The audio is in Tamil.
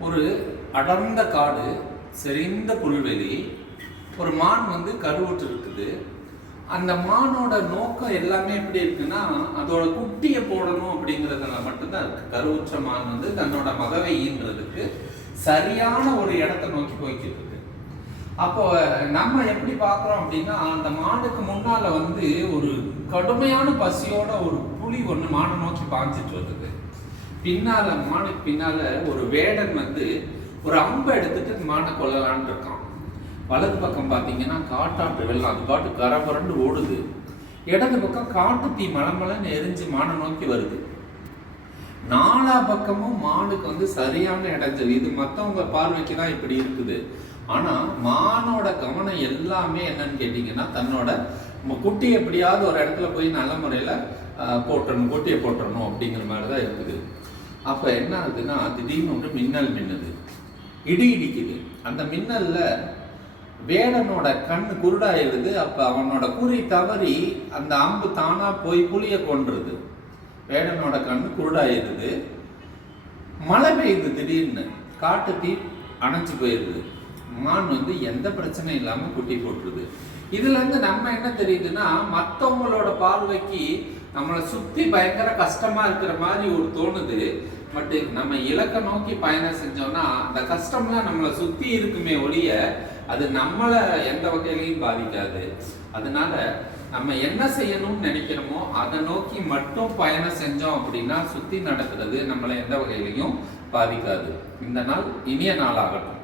ஒரு அடர்ந்த காடு செறிந்த புல்வெளி ஒரு மான் வந்து கருவுற்று இருக்குது அந்த மானோட நோக்கம் எல்லாமே எப்படி இருக்குன்னா அதோட குட்டியை போடணும் அப்படிங்கிறதுல மட்டும்தான் இருக்கு கருவுற்ற மான் வந்து தன்னோட மகவை ஈன்றதுக்கு சரியான ஒரு இடத்தை நோக்கி போய்க்கிட்டு இருக்கு அப்போ நம்ம எப்படி பார்க்குறோம் அப்படின்னா அந்த மானுக்கு முன்னால வந்து ஒரு கடுமையான பசியோட ஒரு புலி ஒன்று மானை நோக்கி பாஞ்சிட்டு வருது பின்னால மானுக்கு பின்னால ஒரு வேடன் வந்து ஒரு அம்பை எடுத்துட்டு மானை கொல்லலான்னு இருக்கான். வலது பக்கம் பார்த்தீங்கன்னா காட்டாற்று வெள்ளம். அது பாட்டு கரபரண்டு ஓடுது. இடது பக்கம் காட்டு தீ மலமலன்னு எரிஞ்சு மானை நோக்கி வருது. நாலா பக்கமும் மானுக்கு வந்து சரியான இடைஞ்சல். இது மற்றவங்க பார்வைக்கு தான் இப்படி இருக்குது. ஆனா மானோட கவனம் எல்லாமே என்னன்னு கேட்டிங்கன்னா தன்னோட குட்டி எப்படியாவது ஒரு இடத்துல போய் நல்ல முறையில் போட்டணும் குட்டியை போட்டுறணும் அப்படிங்கிற மாதிரி தான் இருக்குது. அப்போ என்ன ஆகுதுன்னா திடீர்னு ஒன்று மின்னல் மின்னுது. இடி இடிக்குது. அந்த மின்னலில் வேடனோட கண் குருடாயிடுது அப்போ அவனோட குறி தவறி அந்த அம்பு தானா போய் புளிய கொன்றுது. வேடனோட கண் குருடாயிருது. மழை பெய்யுது திடீர்னு. காட்டு தீ அணைஞ்சு போயிடுது மான் வந்து எந்த பிரச்சனையும் இல்லாமல் குட்டி போட்டுருது. இதுலேருந்து நம்ம என்ன தெரியுதுன்னா மற்றவங்களோட பார்வைக்கு நம்மளை சுற்றி பயங்கர கஷ்டமாக இருக்கிற மாதிரி ஒரு தோணுது. பட் நம்ம இலக்க நோக்கி பயணம் செஞ்சோம்னா அந்த கஷ்டம்லாம் நம்மளை சுற்றி இருக்குமே ஒழிய அது நம்மளை எந்த வகையிலையும் பாதிக்காது. அதனால நம்ம என்ன செய்யணும்னு நினைக்கிறோமோ அதை நோக்கி மட்டும் பயணம் செஞ்சோம் அப்படின்னா சுத்தி நடக்கிறது நம்மளை எந்த வகையிலையும் பாதிக்காது. இந்த நாள் இனிய நாளாகட்டும்.